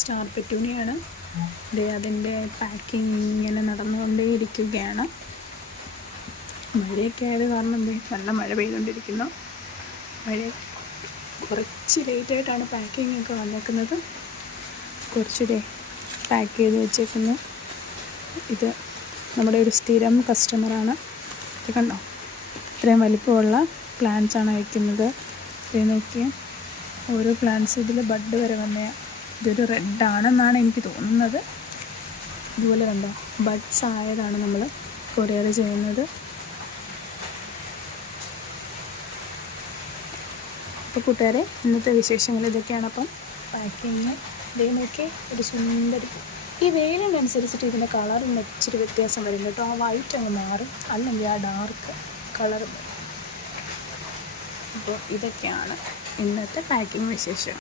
Star പെറ്റൂണിയാണ്. അതിൻ്റെ packing ഇങ്ങനെ നടന്നുകൊണ്ടേയിരിക്കുകയാണ്. മഴയൊക്കെ ആയത് കാരണം നല്ല മഴ പെയ്തുകൊണ്ടിരിക്കുന്നു. മഴ കുറച്ച് ലേറ്റായിട്ടാണ് പാക്കിംഗ് ഒക്കെ വന്നേക്കുന്നത്. കുറച്ചുകൂടെ പാക്ക് ചെയ്ത് വെച്ചേക്കുന്നു. ഇത് നമ്മുടെ ഒരു സ്ഥിരം കസ്റ്റമറാണ്. ഇത് കണ്ടോ, ഇത്രയും വലിപ്പമുള്ള പ്ലാന്റ്സാണ് അയക്കുന്നത്. ഇത് നോക്കി, ഓരോ പ്ലാന്റ്സ് ഇതിൽ ബഡ് വരെ വന്ന. ഇതൊരു റെഡാണെന്നാണ് എനിക്ക് തോന്നുന്നത്. ഇതുപോലെ കണ്ടോ, ബഡ്സ് ആയതാണ് നമ്മൾ കൊറിയർ ചെയ്യുന്നത്. അപ്പോൾ കൂട്ടുകാരെ, ഇന്നത്തെ വിശേഷങ്ങൾ ഇതൊക്കെയാണ്. അപ്പം പാക്കിങ് ഇതേ നോക്കി, ഒരു സുന്ദരി. ഈ വെയിലിനനുസരിച്ചിട്ട് ഇതിൻ്റെ കളറിന് ഇച്ചിരി വ്യത്യാസം വരും കേട്ടോ. ആ വൈറ്റ് അങ്ങ് മാറും, അല്ലെങ്കിൽ ആ ഡാർക്ക് കളർ വരും. അപ്പോൾ ഇതൊക്കെയാണ് ഇന്നത്തെ പാക്കിങ് വിശേഷം.